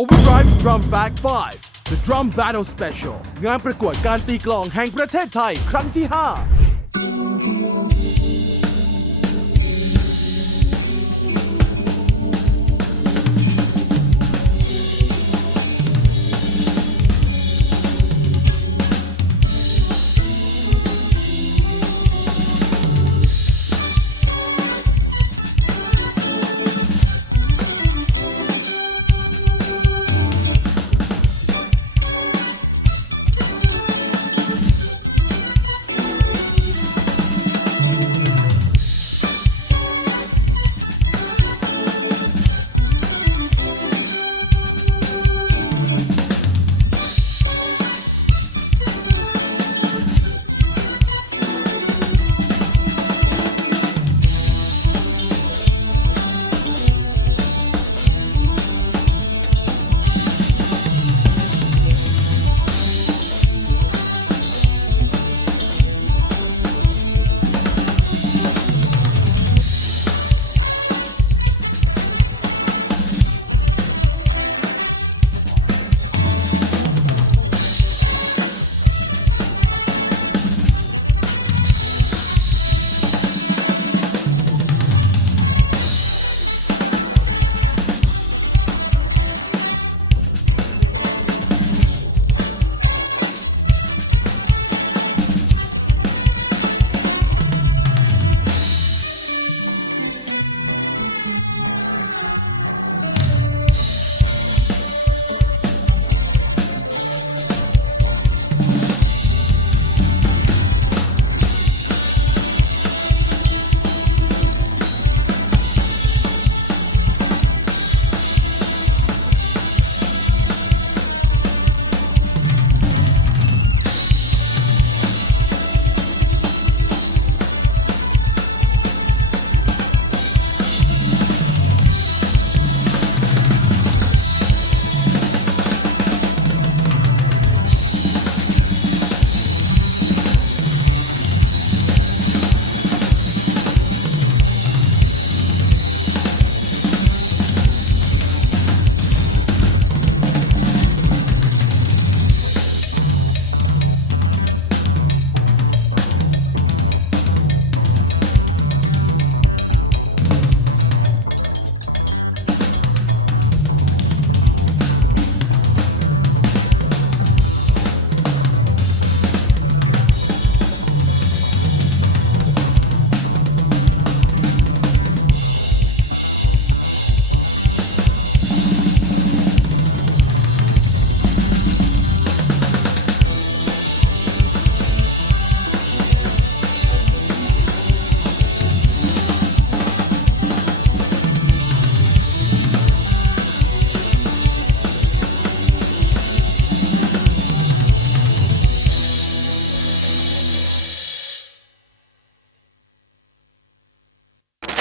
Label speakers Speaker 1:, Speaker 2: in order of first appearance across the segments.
Speaker 1: Overdrive Drum Fact 5 The Drum Battle Special งานประกวดการตีกลองแห่งประเทศไทยครั้งที่ 5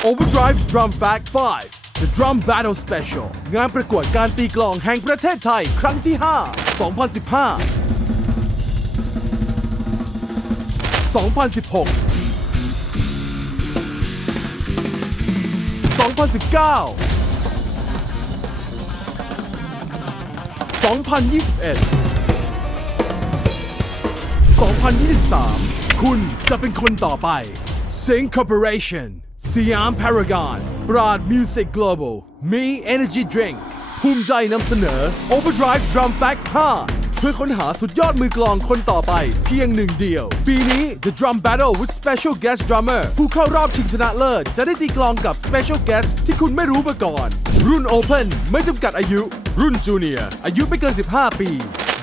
Speaker 1: Overdrive Drum Fact 5 The Drum Battle Special งานประกวดการตีกลองแห่งประเทศไทย ครั้งที่ 5 2015 2016 2019 2021 2023 คุณจะเป็นคนต่อไป Sing Corporation สยามพารากอนบราดมิวสิก global มี energy drink ภูมิใจนำเสนอ overdrive drum fact 5เพื่อค้นหาสุดยอดมือกลองคนต่อไปเพียงหนึ่งเดียว ปีนี้ The Drum Battle with Special Guest Drummer ผู้เข้ารอบชิงชนะเลิศ จะได้ตีกลองกับ Special Guest ที่คุณไม่รู้มาก่อน รุ่น Open ไม่จำกัดอายุ รุ่น Junior อายุไม่เกิน 15 ปี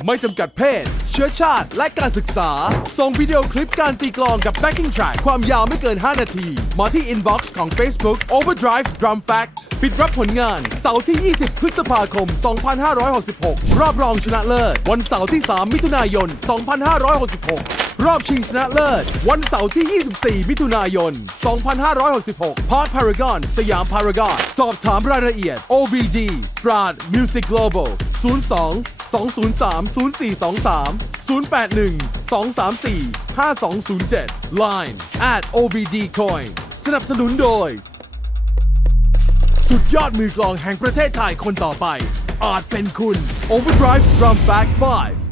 Speaker 1: ไม่จำกัดเพศ เชื้อชาติ และการศึกษา ส่งวิดีโอคลิปการตีกลองกับ backing track ความยาวไม่เกิน 5 นาที มาที่ inbox ของ Facebook Overdrive Drum Fact ปิดรับผลงานเสาร์ที่ 20 พฤษภาคม 2566 รอบรองชนะเลิศ วันเสาร์ที่ 3 มิถุนายน 2566 รอบชิงชนะเลิศ วันเสาร์ที่ 24 มิถุนายน 2566 Park Paragon สยาม Paragon สอบถามรายละเอียด OVD Brad Music Global 02 203 0423 081 234 5207 Line at obdcoin สนับสนุนโดย สุดยอดมือกลองแห่งประเทศไทยคนต่อไป อาจเป็นคุณ Overdrive Drum Fact 5